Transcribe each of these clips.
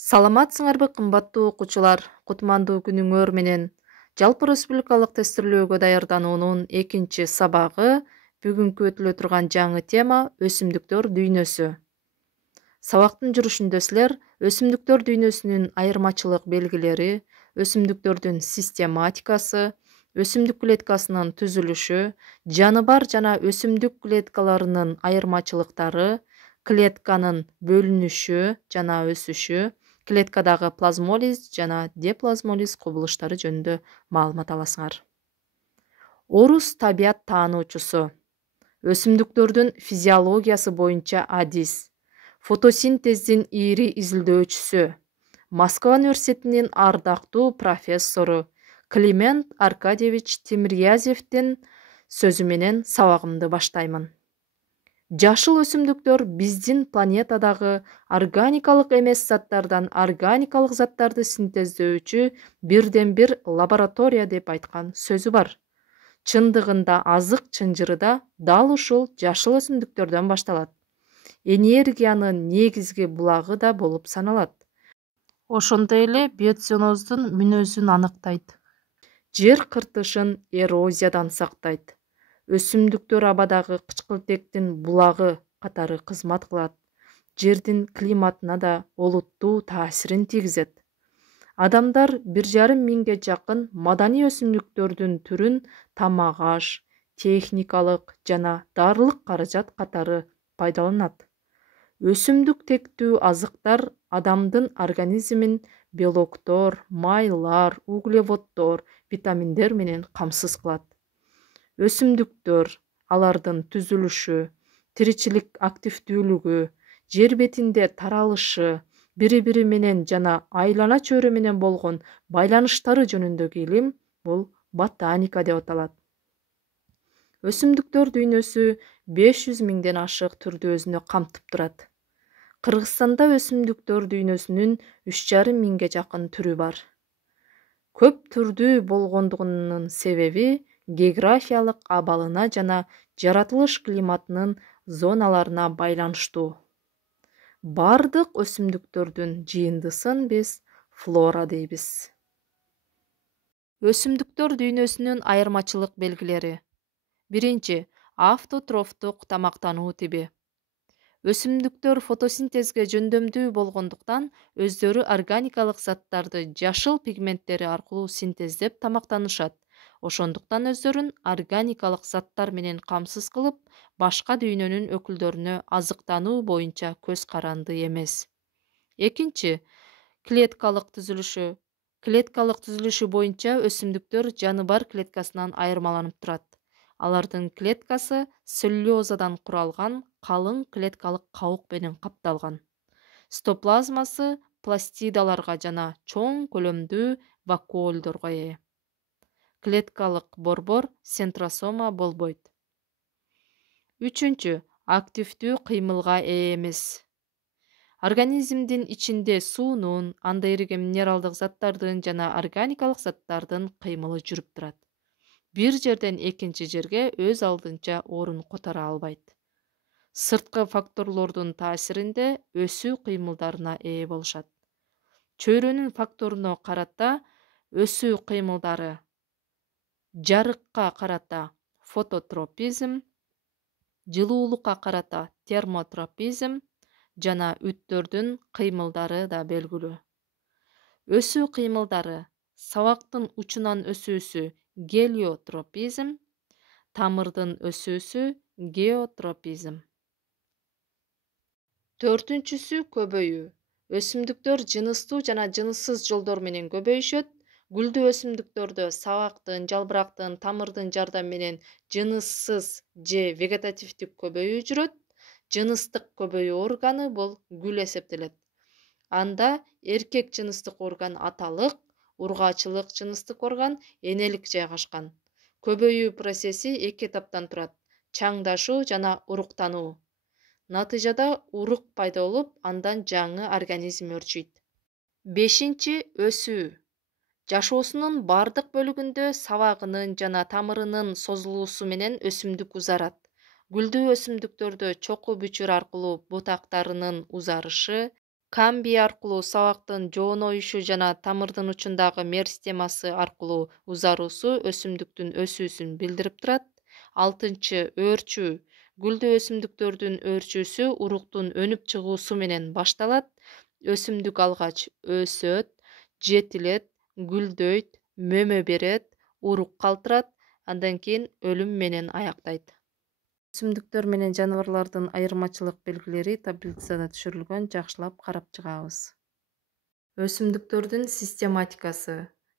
Саламатсыңарбы кымбаттуу окуучулар, кутмандуу күнүңөр менен. Жалпы республикалык тестирлөөгө даярдануунун экинчи сабагы бүгүнкү өтүлө турган жаңы тема өсүмдүктөр дүйнөсү. Сабактын жүрүшүндө силер өсүмдүктөр дүйнөсүнүн айырмачылык белгилери, өсүмдүктөрдүн систематикасы, өсүмдүк клеткасынын түзүлүшү, жаныбар жана өсүмдүк клеткаларынын айырмачылыктары, клетканын бөлүнүшү жана өсүшү, клеткадагы плазмолиз жана деплазмолиз кубулуштары жөнүндө маалымат аласыңар. Орус табият таануучусу. Өсүмдүктөрдүн физиологиясы боюнча адис. Фотосинтездин ийри изилдөөчүсү. Москва университетинин ардактуу профессору Климент Аркадьевич Тимирязевдин сөзү менен сабагымды баштаймын. Жашыл өсүмдүктөр биздин планетадагы органикалык эмес заттардан органикалык заттарды синтездөөчү бирден бир лаборатория деп айткан сөзү бар. Чындыгында азык чынжыры да дал ушул жашыл өсүмдүктөрдөн башталат. Энергиянын негизги булагы да болуп саналат. Ошондой эле биоценоздун мүнөзүн аныктайт. Жер кыртышын эрозиядан сактайт. Өсүмдүктөр абадагы кычкылтектин булагы катары кызмат кылат. Жердин климатына да олуттуу таасирин тийгизет. Адамдар 1,5 миңге жакын маданий өсүмдүктөрдүн түрүн тамак аш, техникалык жана дарылык каражат катары пайдаланат. Өсүмдүк тектүү азыктар адамдын организмин белоктор, майлар, углеводдор, витаминдер менен камсыз кылат. Өсүмдүктөр, алардын түзүлүшү, тиричилик активдүүлүгү, жер бетинде таралышы, бири-бири менен жана айлана чөйрө менен болгон байланыштары жөнүндөгү илим бул ботаника деп аталат. Өсүмдүктөр дүйнөсү 500 миңден ашык түрдү өзүнө камтып турат. Кыргызстанда өсүмдүктөр дүйнөсүнүн 3,5 миңге жакын түрү бар. Көп түрдүү болгондугунун себеби географиялык абалына жана жаратылыш климатынын зоналарына байланыштуу. Бардык өсүмдүктөрдүн жыйындысын биз флора дейбиз. Өсүмдүктөр дүйнөсүнүн айырмачылык белгилери. Биринчи, автотрофтук тамактануу тиби. Өсүмдүктөр фотосинтезге жөндөмдүү болгондуктан өздөрү органикалык заттарды жашыл пигменттери аркылуу синтездеп тамактанышат. Ошондуктан өздөрүн органикалык заттар менен камсыз кылып, башка дүйнөнүн өкүлдөрүнө азыктануу боюнча көз каранды эмес. Экинчи, клеткалык түзүлүшү. Клеткалык түзүлүшү боюнча өсүмдүктөр жаныбар клеткасынан айырмаланып турат. Алардын клеткасы целлюлозадан куралган калың клеткалык кабык менен капталган. Стоплазмасы пластидаларга жана чоң көлөмдүү вакуолдорго ээ. Клеткалык борбор центросома болбойт. Үчүнчү, активдүү кыймылга ээ эмес. Организмдин ичинде суунун, анда ириге минералдык заттардын жана органикалык заттардын кыймылы жүрүп турат. Бир жерден экинчи жерге өз алдынча орун которо албайт. Сырткы факторлордун таасиринде өсүү кыймылдарына ээ болушат. Чөйрөнүн факторуна карата өсүү кыймылдары, жарыкка карата фототропизм, жылуулукка карата термотропизм жана үттөрдүн кыймылдары да белгилүү. Өсүү кыймылдары: сабактын учунан өсүүсү гелиотропизм, тамырдын өсүүсү геотропизм. Төртүнчүсү көбөйүү. Өсүмдүктөр жыныстуу жана жыныссыз жолдор менен көбөйүшөт. Гүлдүү өсүмдүктөрдө сабактын, жалбырактын, тамырдын жардамы менен жыныссыз же вегетативдик көбөйүү жүрөт. Жыныстык көбөйүү органы бул гүл эсептелет. Анда эркек жыныстык орган аталык, ургаачылык жыныстык орган энелик жайгашкан. Көбөйүү процесси эки этаптан турат: чаңдашуу жана уруктануу. Натыйжада урук пайда болуп, андан жаңы организм өрчүйт. Бешинчи, өсүү. Жашоосунун бардык бөлүгүндө сабагынын жана тамырынын созулуусу менен өсүмдүк узарат. Гүлдүү өсүмдүктөрдө чоку бүчүр аркылуу бутактарынын узарышы, камбий аркылуу сабактын жооноюшу жана тамырдын учундагы меристемасы аркылуу узаруусу өсүмдүктүн өсүүсүн билдирип турат. 6. Өөрчүү. Гүлдүү өсүмдүктөрдүн өөрчүүсү уруктун өнүп чыгуусу менен башталат. Өсүмдүк алгач өсөт, жетилет, гүлдөйт, мөмө берет, урук калтырат, андан кийин өлүм менен аяктайт. Өсүмдүктөр менен жаныбарлардын айырмачылык белгилери таблицада түшүрүлгөн. Жакшылап карап чыгабыз. Өсүмдүктөрдүн систематикасы.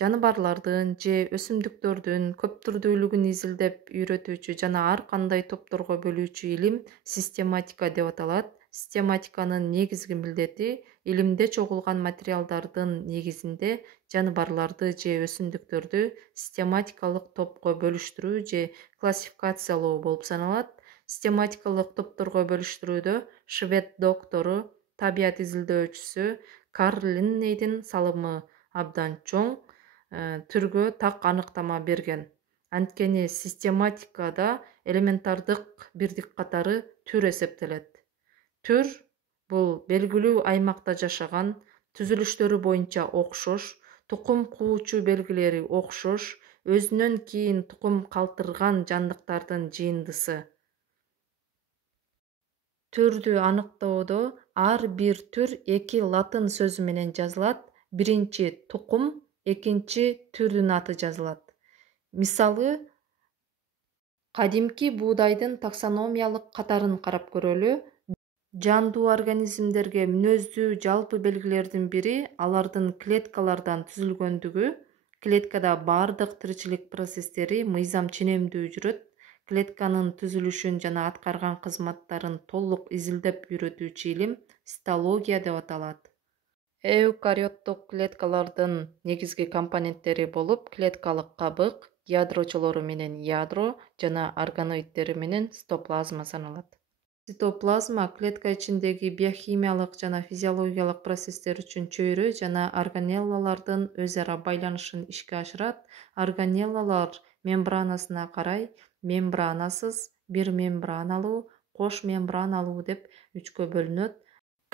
Жаныбарлардын же өсүмдүктөрдүн көп түрдүүлүгүн изилдеп үйрөтүүчү жана ар кандай топторго бөлүүчү илим систематика деп аталат. Систематиканын негизги милдети илимде чогулган материалдардын негизинде жаныбарларды же өсүмдүктөрдү систематикалык топко бөлүштүрүү же классификациялоо болуп саналат. Систематикалык топторго бөлүштүрүүдө швед доктору, табият изилдөөчүсү Карл Линнейдин салымы абдан чоң, түргө так аныктама берген. Анткени систематикада элементардык бирдик катары түр эсептелет. Түр бул белгилүү аймакта жашаган, түзүлүштөрү боюнча окшош, тукум куучу белгилери окшош, өзүнөн кийин тукум калтырган жандыктардын жыйындысы. Түрдү аныктоодо ар бир түр эки латын сөзү менен жазылат. Биринчи тукум, экинчи түрдүн аты жазылат. Мисалы, кадимки буудайдын таксономиялык катарын карап көрөлү. Жандуу организмдерге мүнөздүү жалпы белгилердин бири алардын клеткалардан түзүлгөндүгү. Клеткада бардык тиричилик процесстери мыйзам ченемдүү жүрөт. Клетканын түзүлүшүн жана аткарган кызматтарын толук изилдеп үйрөтүүчү илим цитология деп аталат. Эукариоттук клеткалардын негизги компоненттери болуп, клеткалык кабык, ядрочолору менен ядро жана органоиддери менен цитоплазма саналат. Цитоплазма клетка ичиндеги биохимиялык жана физиологиялык процесстер үчүн чөйрө жана органеллалардын өз ара байланышын ишке ашырат. Органеллалар мембранасына карай мембранасыз, бир мембраналуу, кош мембраналуу деп үчкө бөлүнөт.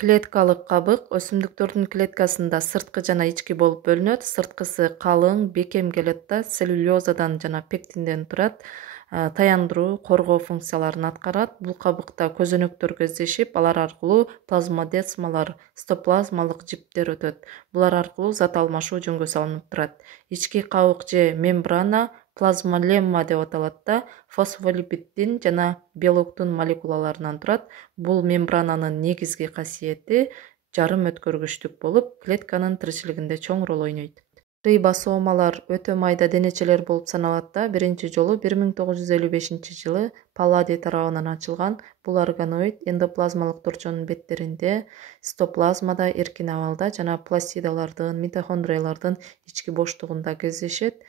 Клеткалык кабык өсүмдүктөрдүн клеткасында сырткы жана ички болуп бөлүнөт. Сырткысы калың, бекем келет да целлюлозадан жана пектинден турат. Таяндыруу, коргоо функцияларын аткарат. Бул кабыкта көзөнөктөр кездешип, алар аркылуу плазмодесмалар, цитоплазмалык жиптер өтөт. Булар аркылуу зат алмашуу жөнгө салынып турат. Ички кабык же мембрана плазмолемма деп аталат да, фосфолипиддин жана белоктун молекулаларынан турат. Бул мембрананын негизги касиети жарым өткөргүчтүк болуп, клетканын тиричилигинде чоң роль ойнойт. Рибосомалар өтө майда денечелер болуп саналат да, биринчи жолу 1955-жылы Паллади тарабынан ачылган. Бул органоид эндоплазмалык торчонун беттеринде, цитоплазмада, эркин абалда жана пластидалардын, митохондриялардын ички боштугунда кездешет.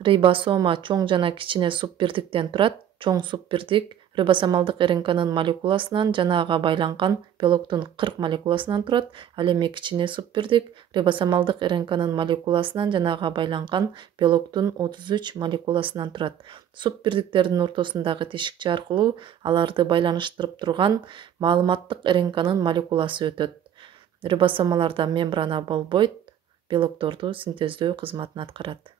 Рибосома чоң жана кичине суббирдиктен турат. Чоң суббирдик рибосомалдык РНКнын молекуласынан жана ага байланган белоктун 40 молекуласынан турат. Ал эми кичине суббирдик рибосомалдык РНКнын молекуласынан жана ага байланган белоктун 33 молекуласынан турат. Суббирдиктердин ортосундагы тешикче аркылуу аларды байланыштырып турган маалыматтык РНКнын молекуласы өтөт. Рибосомаларда мембрана болбойт, белокторду синтездөө кызматын аткарат.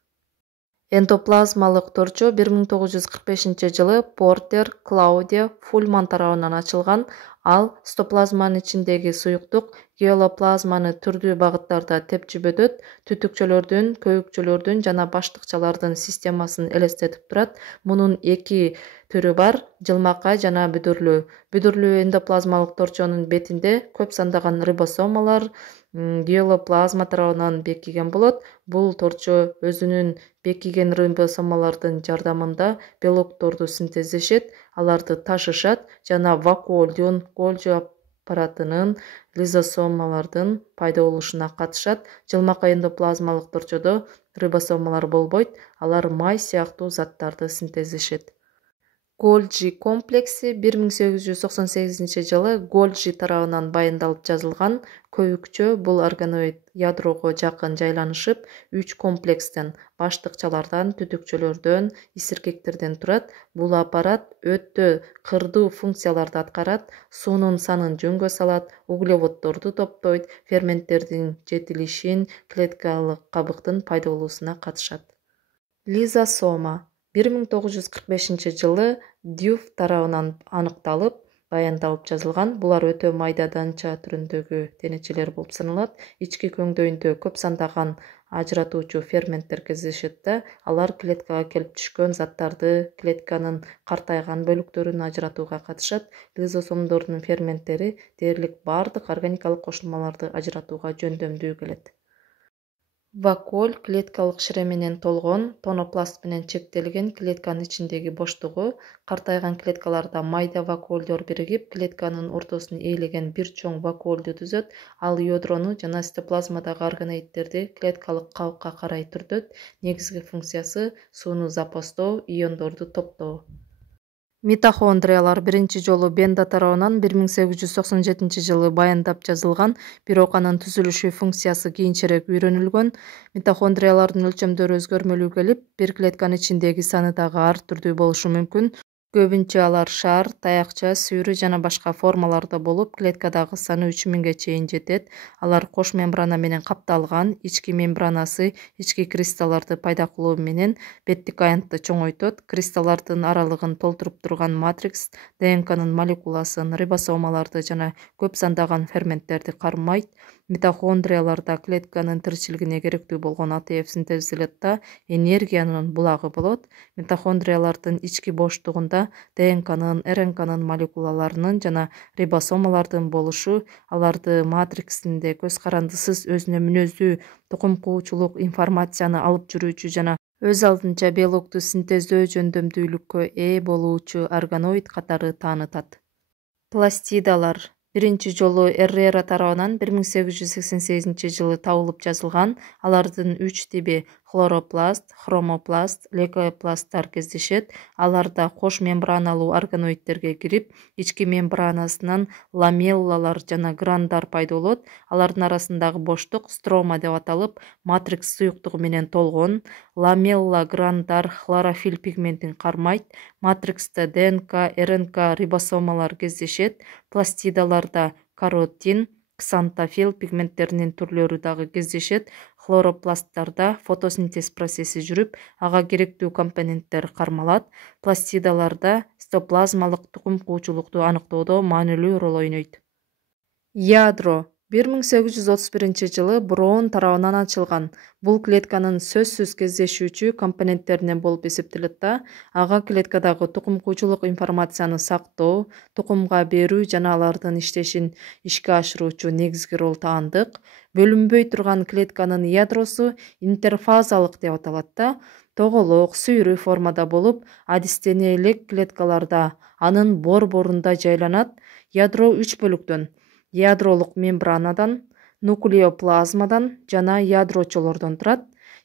Эндоплазмалык торчо 1945-жылы Портер, Клаудио, Фульман тарабынан ачылган. Ал цитоплазманын ичиндеги суюктук гелоплазманы түрдүү багыттарда тепчүбөдөт, түтүкчөлөрдүн, көйүкчөлөрдүн жана баштыкчалардын системасын элестетип турат. Мунун эки түрү бар: жылмакай жана бүдүрлүү. Бүдүрлүү эндоплазмалык торчонун бетинде көп сандаган рибосомалар гелоплазма тарабынан бекиген болот. Бул торчо өзүнүн бекиген рибосомалардын жардамында белокторду синтездешет, аларды ташышат жана вакуолдун Golgi аппаратынын лизосомалардын пайда болушуна катышат. Жылмакай эндоплазмалык торчодо рибосомалар болбойт, алар май сыяктуу заттарды синтездешет. Golgi комплекси 1898-жылы Golgi тарабынан баяндалып жазылган көбүкчө бул органоид ядрого жакын жайланышып, 3 комплекстен, баштыкчалардан, түтүкчөлөрдөн, исиркектерден турат. Бул аппарат өтө кырдуу функцияларды аткарат, суунун санын жөнгө салат, углеводдорду топтойт, ферменттердин жетилишин, клеткалык кабыктын пайда болуусуна катышат. Лизосома 1945-жылы Дюф тарабынан аныкталып, баяндалып жазылган. Булар өтө майда данча түрүндөгү денечелер болуп саналат. Ички көңдөйүндө көп сандаган ажыратуучу ферменттер кездешет да, алар клеткага келип түшкөн заттарды, клетканын картайган бөлүктөрүн ажыратууга катышат. Лизосомдордун ферменттери дээрлик бардык органикалык кошулмаларды ажыратууга жөндөмдүү келет. Вакуоль клеткалык шире менен толгон, тонопласт менен чектелген клетканын ичиндеги боштугу. Картайган клеткаларда майда вакуольдор биригип, клетканын ортосун ээлеген бир чоң вакуольду түзөт. Ал ядрону жана цитоплазмадагы органоидтерди клеткалык кабыкка карай түртөт. Негизги функциясы сууну запастоо, иондорду топтоо. Митохондриялар биринчи жолу Бенда тарабынан 1897-жылы баяндап жазылган, бирок анын түзүлүшү, функциясы кийинчерээк үйрөнүлгөн. Митохондриялардын өлчөмдөрү өзгөрмөлүү келип, бир клетканын ичиндеги саны дагы ар түрдүү болушу мүмкүн. Көбүнчө алар шар, таякча, сүйрү жана башка формаларда болуп, клеткадагы саны 3000-ге чейин жетет. Алар кош мембрана менен капталган, ички мембранасы ички кристалларды пайда кылуу менен беттик аянтты чоңойтот. Кристаллардын аралыгын толтуруп турган матрикс ДНКнын молекуласын, рибосомаларды жана көп сандаган ферменттерди кармайт. Митохондрияларда клетканын тиричилигине керектүү болгон АТФ синтезделет да, энергиянын булагы болот. Митохондриялардын ички боштугунда ДНКнын, РНКнын молекулаларынын жана рибосомалардын болушу аларды матриксинде көз карандысыз өзүнө мүнөздүү тукум куучулук информацияны алып жүрүүчү жана өз алдынча белокту синтездөө жөндөмдүүлүккө ээ болуучу органоид катары таанытат. Пластидалар биринчи жолу Эррера тарабынан 1888-жылы табылып жазылган. Алардын 3 тиби хлоропласт, хромопласт, лейкопласттар кездешет. Аларда кош мембраналуу органоидтерге кирип, ички мембранасынан ламеллалар жана грандар пайда болот. Алардын арасындагы боштук строма деп аталып, матрикс суюктугу менен толгон. Ламелла грандар хлорофилл пигментин кармайт. Матриксте ДНК, РНК, рибосомалар кездешет. Пластидаларда каротин, ксантофилл пигменттеринин түрлөрү дагы кездешет. Хлоропласттарда фотосинтез процесси жүрүп, ага керектүү компоненттер кармалат. Пластидаларда цитоплазмалык тукум куучулукту аныктоодо маанилүү роль ойнойт. Ядро 1831-жылы Броун тарабынан ачылган. Бул клетканын сөзсүз кездешүүчү компоненттеринен болуп эсептелет да, ага клеткадагы тукум куучулук информацияны сактоо, тукумга берүү жана алардын иштешин ишке ашыруучу негизги роль таандык. Бөлүнбөй турган клетканын ядросу интерфазалык деп аталат да, тоголок, сүйрү формада болуп, адистенелик клеткаларда анын борборунда жайланат. Ядро 3 бөлүктөн: ядролук мембранадан, нуклеоплазмадан жана ядрочолордон турат.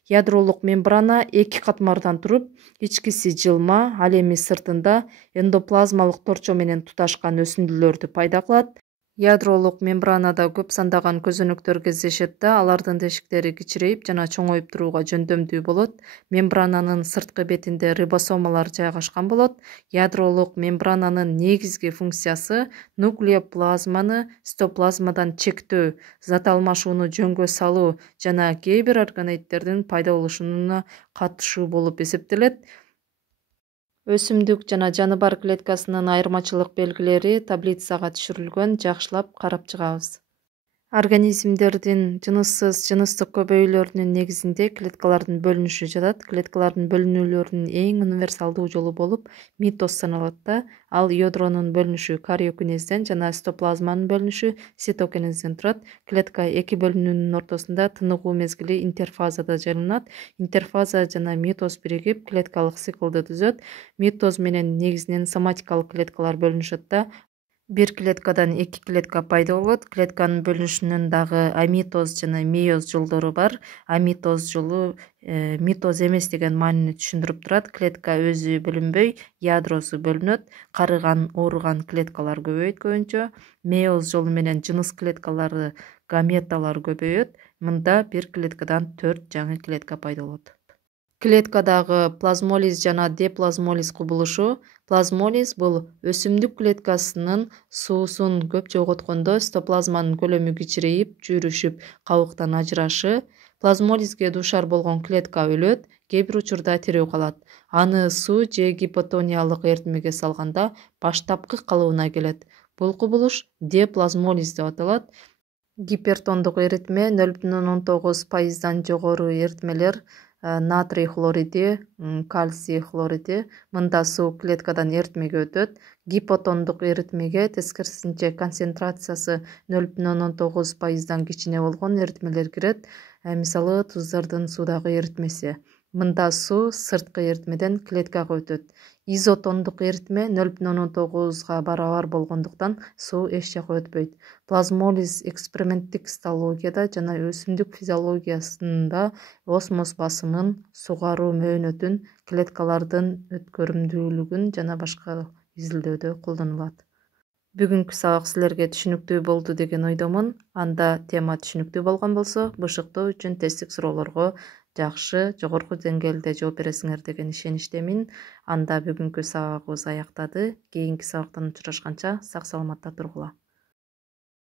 Ядролук мембрана 2 катмардан туруп, ичкиси жылма, ал эми сыртында эндоплазмалык торчо менен туташкан өсүндүлөрдү пайда кылат. Ядролук мембранада көп сандаган көзөнөктөр кездешет да, алардын тешиктери кичирейип жана чоңоюп турууга жөндөмдүү болот. Мембрананын сырткы бетинде рибосомалар жайгашкан болот. Ядролук мембрананын негизги функциясы нуклеоплазманы цитоплазмадан чектөө, зат алмашууну жөнгө салуу жана кээ бир органоидтердин пайда болушуна катышуу болуп эсептелет. Өсүмдүк жана жаныбар клеткасынын айырмачылык белгилери таблицага түшүрүлгөн. Жакшылап карап чыгабыз. Организмдердин жыныссыз, жыныстык көбөйлөрүнүн негизинде клеткалардын бөлүнүшү жатат. Клеткалардын бөлүнүүлөрүнүн эң универсалдуу жолу болуп митоз саналат да. Ал ядронун бөлүнүшү кариокинезден жана цитоплазманын бөлүнүшү цитокинезден турат. Клетка эки бөлүнүүнүн ортосунда тыныгуу мезгили интерфазада жайланат. Интерфаза жана митоз биригип клеткалык циклды түзөт. Митоз менен негизинен соматикалык клеткалар бөлүнүшөт да. Бир клеткадан эки клетка пайда болот. Клетканын бөлүнүшүнүн дагы амитоз жана мейоз жолдору бар. Амитоз жолу митоз эмес деген маанини түшүндүрүп турат. Клетка өзү бөлүнбөй, ядросу бөлүнөт. Карыган, ооруган клеткалар көбөйөт көбүнчө. Мейоз жолу менен жыныс клеткалары, гаметалар көбөйөт. Мында бир клеткадан 4 жаңы клетка пайда болот. Клеткадагы плазмолиз жана деплазмолиз кубулушу. Плазмолиз бул өсүмдүк клеткасынын суусун көп жоготкондо цитоплазманын көлөмү кичирейип, жүрүшүп, кабыктан ажырашы. Плазмолизге дуушар болгон клетка өлөт, кээ бир учурда тирүү калат. Аны суу же гипотониялык эритмеге салганда баштапкы калыбына келет. Бул кубулуш деплазмолиз деп аталат. Гипертондук эритме 0,19%дан жогору эритмелер, натрий хлориди, кальций хлориди. Мында суу клеткадан эритмеге өтөт. Гипотондук эритмеге тескерисинче концентрациясы 0,19%дан кичине болгон эритмелер кирет. Мисалы туздардын суудагы эритмеси. Мында суу сырткы эритмеден клеткага өтөт. Изотондук эритме 0,19га барабар болгондуктан суу эч жака өтпөйт. Плазмолиз эксперименттик цитологияда жана өсүмдүк физиологиясында осмос басымын, сугаруу мөөнөтүн, клеткалардын өткөрүмдүүлүгүн жана башка изилдөөдө колдонулат. Бүгүнкү сабак силерге түшүнүктүү болду деген ойдомун. Анда тема түшүнүктүү болгон болсо, бышыктоо үчүн тесттик суроолорго жакшы, жогорку деңгээлде жооп бересиңер деген ишеничтемин. Анда бүгүнкү сабагыбыз аяктады. Кийинки сабактан учурашканча сак саламатта тургула.